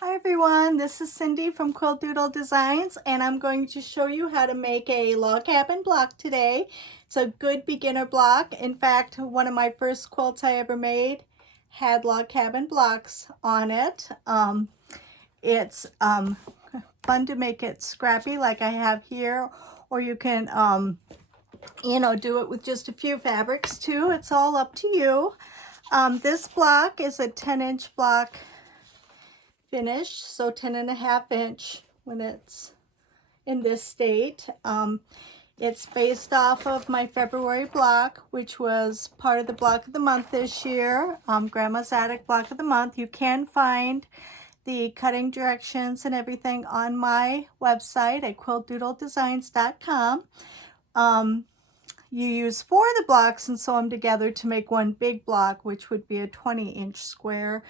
Hi everyone, this is Cindy from Quilt Doodle Designs, and I'm going to show you how to make a log cabin block today. It's a good beginner block. In fact, one of my first quilts I ever made had log cabin blocks on it. It's fun to make it scrappy like I have here, or you can do it with just a few fabrics too. It's all up to you. This block is a 10-inch block finished, so 10.5 inch when it's in this state. It's based off of my February block, which was part of the block of the month this year, Grandma's Attic block of the month. You can find the cutting directions and everything on my website at quiltdoodledesigns.com. You use 4 of the blocks and sew them together to make one big block, which would be a 20-inch square.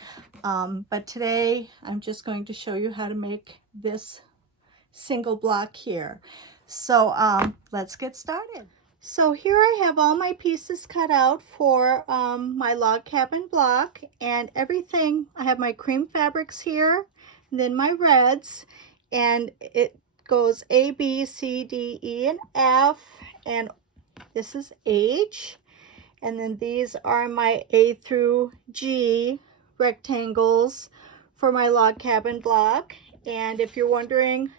But today I'm just going to show you how to make this single block here. So let's get started. So here I have all my pieces cut out for my log cabin block and everything. I have my cream fabrics here, and then my reds, and it goes A, B, C, D, E, and F, and this is H, and then these are my A through G rectangles for my log cabin block. And if you're wondering,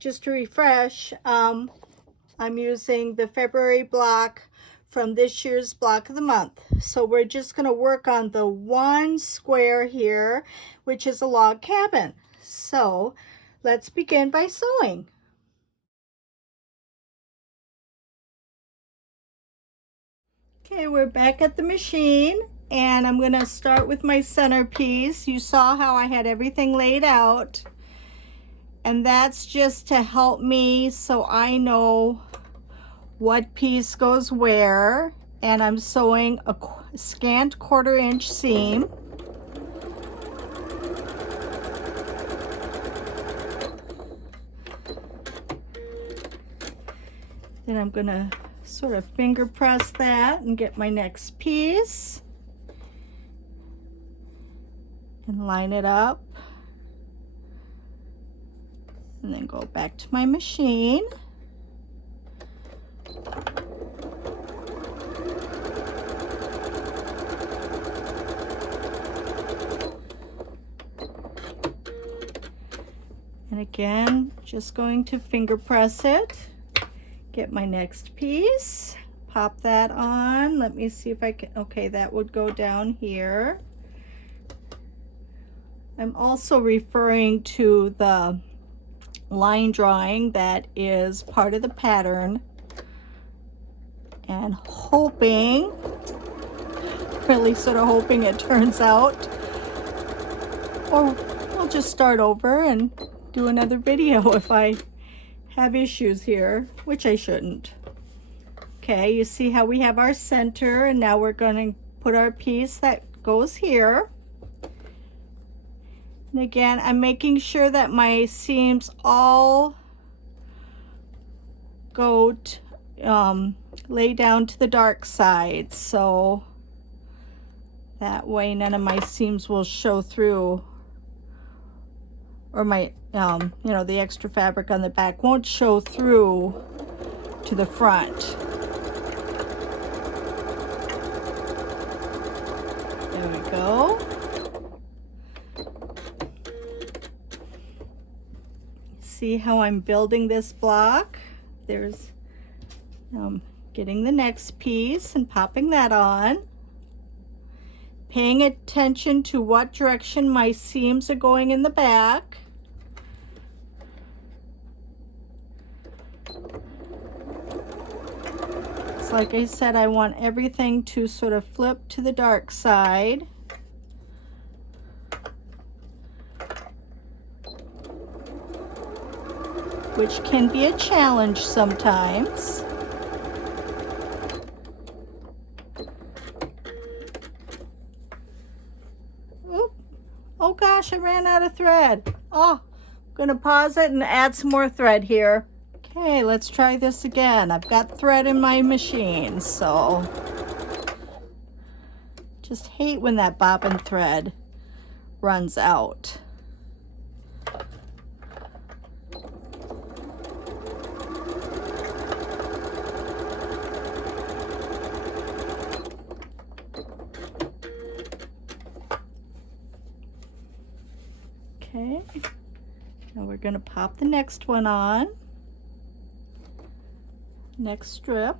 just to refresh, I'm using the February block from this year's block of the month. So we're just going to work on the one square here, which is a log cabin. So let's begin by sewing. Okay, we're back at the machine, and I'm going to start with my centerpiece. You saw how I had everything laid out, and that's just to help me so I know what piece goes where. And I'm sewing a scant 1/4 inch seam. Then I'm going to sort of finger press that and get my next piece and line it up, and then go back to my machine. And again, just going to finger press it, get my next piece, pop that on. Let me see if I can, okay, that would go down here. I'm also referring to the line drawing that is part of the pattern, and hoping, really sort of hoping it turns out, or I'll just start over and do another video if I have issues here, which I shouldn't. Okay, you see how we have our center, and now we're going to put our piece that goes here. And again, I'm making sure that my seams all go lay down to the dark side, so that way none of my seams will show through, or my the extra fabric on the back won't show through to the front. There we go. See how I'm building this block? There's getting the next piece and popping that on. Paying attention to what direction my seams are going in the back. So like I said, I want everything to sort of flip to the dark side. Which can be a challenge sometimes. Oop. Oh gosh, I ran out of thread. Oh, I'm gonna pause it and add some more thread here. Okay, let's try this again. I've got thread in my machine, so just hate when that bobbin thread runs out. Okay, now we're going to pop the next one on. Next strip.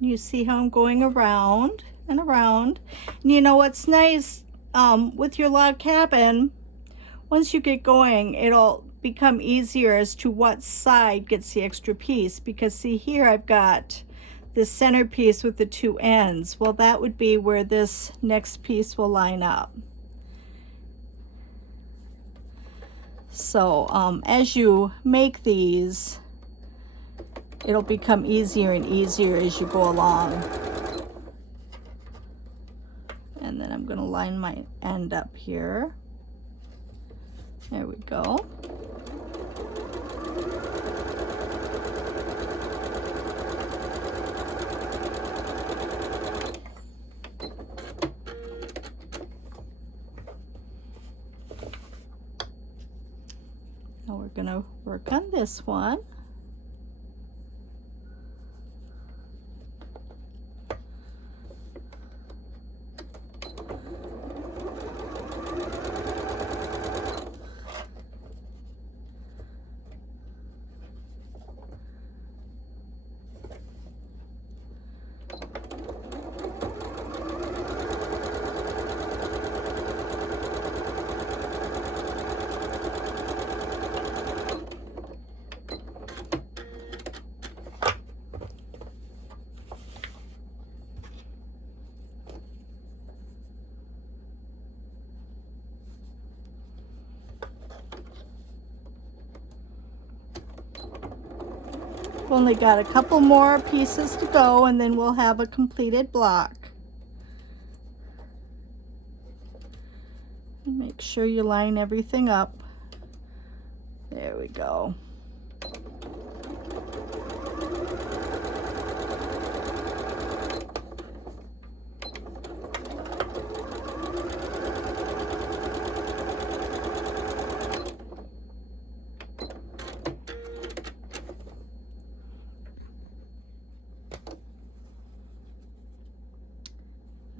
You see how I'm going around and around. And you know what's nice with your log cabin, once you get going, it'll become easier as to what side gets the extra piece, because see here I've got this center piece with the two ends. Well, that would be where this next piece will line up. So as you make these, it'll become easier and easier as you go along. And then I'm going to line my end up here. There we go. Now we're going to work on this one. We've only got a couple more pieces to go and then we'll have a completed block. Make sure you line everything up. There we go.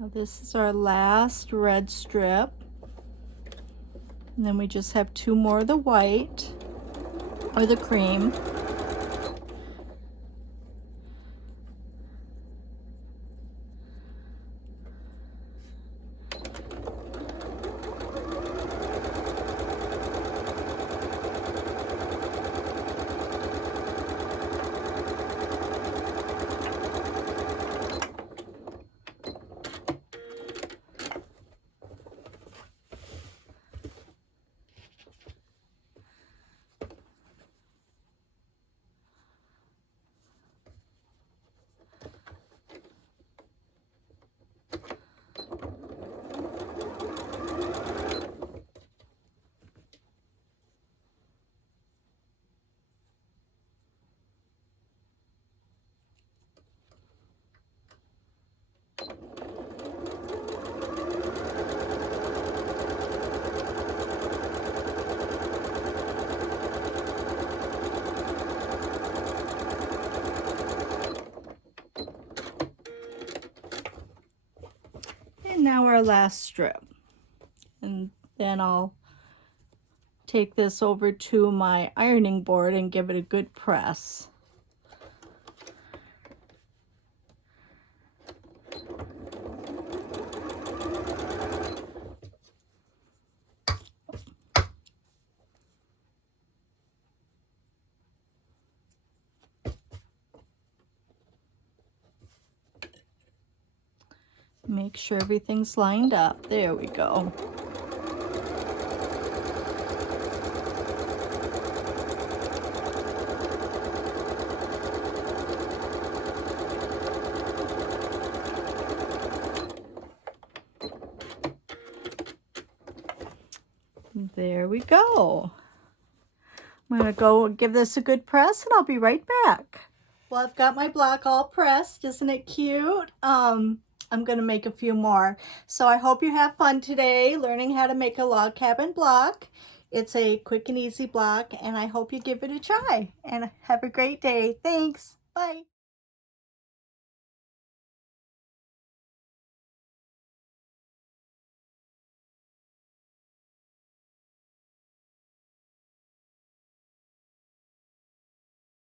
Now this is our last red strip. And then we just have two more of the white or the cream. And now our last strip. And then I'll take this over to my ironing board and give it a good press. Make sure everything's lined up. There we go. There we go. I'm going to go give this a good press and I'll be right back. Well, I've got my block all pressed. Isn't it cute? I'm going to make a few more. So I hope you have fun today learning how to make a log cabin block. It's a quick and easy block, and I hope you give it a try. And have a great day. Thanks. Bye.